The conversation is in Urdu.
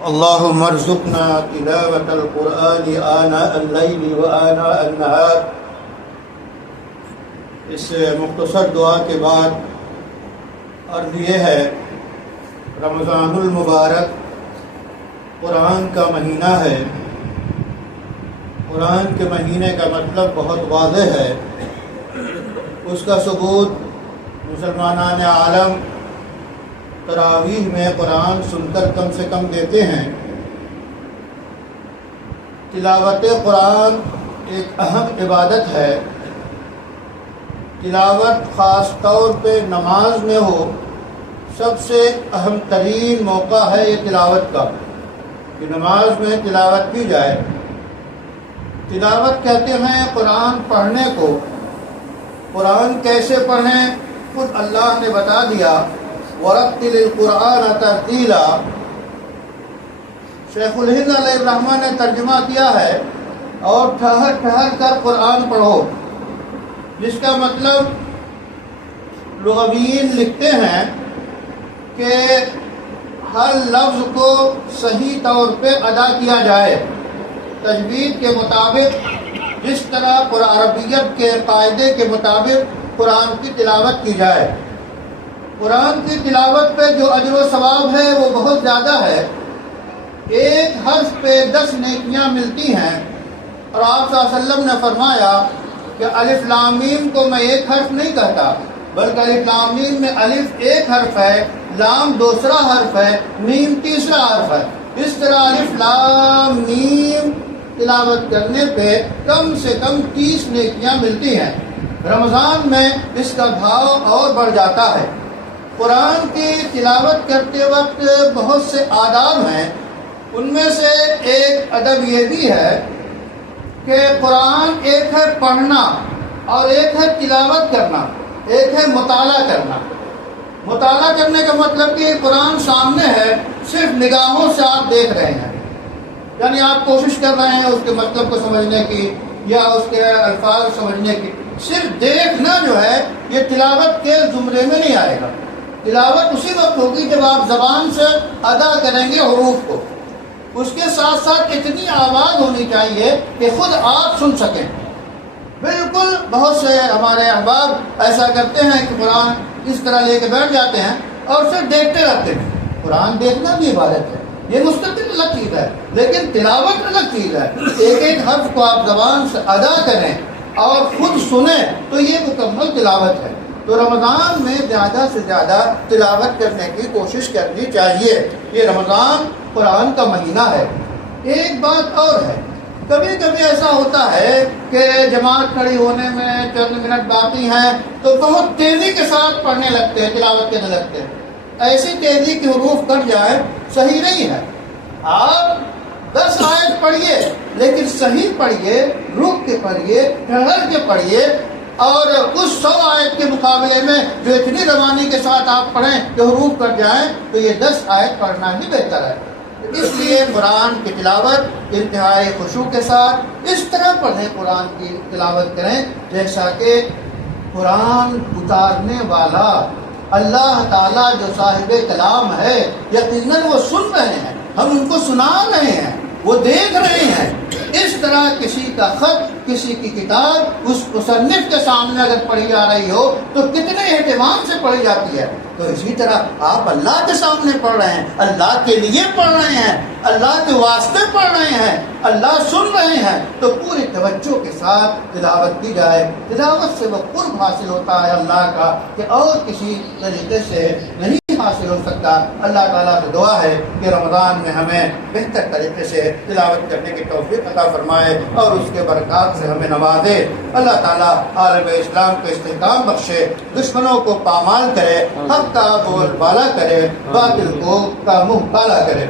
اللهم ارزقنا تلاوة القرآن آناء الليل وآناء النهار۔ اس مختصر دعا کے بعد عرض یہ ہے، رمضان المبارک قرآن کا مہینہ ہے۔ قرآن کے مہینے کا مطلب بہت واضح ہے، اس کا ثبوت مسلمانان عالم تراویح میں قرآن سن کر کم سے کم دیتے ہیں۔ تلاوت قرآن ایک اہم عبادت ہے۔ تلاوت خاص طور پہ نماز میں ہو، سب سے اہم ترین موقع ہے یہ تلاوت کا، کہ نماز میں تلاوت کی جائے۔ تلاوت کہتے ہیں قرآن پڑھنے کو۔ قرآن کیسے پڑھیں خود اللہ نے بتا دیا، وَرَتِّلِ الْقُرْآنَ تَرْتِيلًا۔ شیخ الہند علیہ الرحمہ نے ترجمہ کیا ہے، اور ٹھہر ٹھہر کر قرآن پڑھو، جس کا مطلب لغویین لکھتے ہیں کہ ہر لفظ کو صحیح طور پہ ادا کیا جائے، تجوید کے مطابق، جس طرح عربیت کے قاعدے کے مطابق قرآن کی تلاوت کی جائے۔ قرآن کی تلاوت پہ جو اجر و ثواب ہے وہ بہت زیادہ ہے۔ ایک حرف پہ 10 نیکیاں ملتی ہیں، اور آپ صلی اللہ علیہ وسلم نے فرمایا کہ الف لام میم کو میں ایک حرف نہیں کہتا، بلکہ الف لام میم میں الف ایک حرف ہے، لام دوسرا حرف ہے، میم تیسرا حرف ہے۔ اس طرح الف لام میم تلاوت کرنے پہ کم سے کم 30 نیکیاں ملتی ہیں۔ رمضان میں اس کا بھاؤ اور بڑھ جاتا ہے۔ قرآن کی تلاوت کرتے وقت بہت سے آداب ہیں، ان میں سے ایک ادب یہ بھی ہے کہ قرآن ایک ہے پڑھنا اور ایک ہے تلاوت کرنا، ایک ہے مطالعہ کرنا۔ مطالعہ کرنے کا مطلب کہ قرآن سامنے ہے، صرف نگاہوں سے آپ دیکھ رہے ہیں، یعنی آپ کوشش کر رہے ہیں اس کے مطلب کو سمجھنے کی یا اس کے الفاظ سمجھنے کی۔ صرف دیکھنا جو ہے یہ تلاوت کے زمرے میں نہیں آئے گا۔ تلاوت اسی وقت ہوگی جب آپ زبان سے ادا کریں گے حروف کو، اس کے ساتھ ساتھ اتنی آواز ہونی چاہیے کہ خود آپ سن سکیں۔ بالکل بہت سے ہمارے احباب ایسا کرتے ہیں کہ قرآن اس طرح لے کے بیٹھ جاتے ہیں اور پھر دیکھتے رہتے ہیں۔ قرآن دیکھنا بھی عبادت ہے، یہ مستقل الگ چیز ہے، لیکن تلاوت الگ چیز ہے۔ ایک ایک حرف کو آپ زبان سے ادا کریں اور خود سنیں تو یہ مکمل تلاوت ہے۔ تو رمضان میں زیادہ سے زیادہ تلاوت کرنے کی کوشش کرنی چاہیے۔ یہ رمضان قرآن کا مہینہ ہے۔ ایک بات اور ہے، کبھی کبھی ایسا ہوتا ہے کہ جماعت کھڑی ہونے میں چند منٹ باقی ہیں تو بہت تیزی کے ساتھ پڑھنے لگتے ہیں، تلاوت کرنے لگتے ہیں۔ ایسی تیزی کی حروف کٹ جائے صحیح نہیں ہے۔ آپ 10 آیت پڑھیے، لیکن صحیح پڑھیے، رک کے پڑھیے، ٹھہر کے پڑھیے، اور اس 100 آیت کے مقابلے میں جو اتنی روانی کے ساتھ آپ پڑھیں کہ حروف کٹ جائیں تو یہ 10 آیت پڑھنا ہی بہتر ہے۔ اس لیے قرآن کی تلاوت انتہائی خشوع کے ساتھ اس طرح پڑھیں، قرآن کی تلاوت کریں جیسا کہ قرآن اتارنے والا اللہ تعالیٰ جو صاحب کلام ہے، یقیناً وہ سن رہے ہیں، ہم ان کو سنا رہے ہیں، وہ دیکھ رہے ہیں۔ اس طرح کسی کا خط، کسی کی کتاب اس مصنف کے سامنے اگر پڑھی جا رہی ہو تو کتنے اہتمام سے پڑھی جاتی ہے۔ تو اسی طرح آپ اللہ کے سامنے پڑھ رہے ہیں، اللہ کے لیے پڑھ رہے ہیں، اللہ کے واسطے پڑھ رہے ہیں، اللہ سن رہے ہیں، تو پوری توجہ کے ساتھ تلاوت کی جائے۔ تلاوت سے وہ قرب حاصل ہوتا ہے اللہ کا کہ اور کسی طریقے سے نہیں حاصل ہو سکتا۔ اللہ تعالیٰ سے دعا ہے کہ رمضان میں ہمیں بہتر طریقے سے تلاوت کرنے کی توفیق عطا فرمائے اور اس کے برکات سے ہمیں نوازے۔ اللہ تعالیٰ عالم اسلام کو استحکام بخشے، دشمنوں کو پامال کرے، حق کا بول بالا کرے، باطل کو کا منہ کالا کرے۔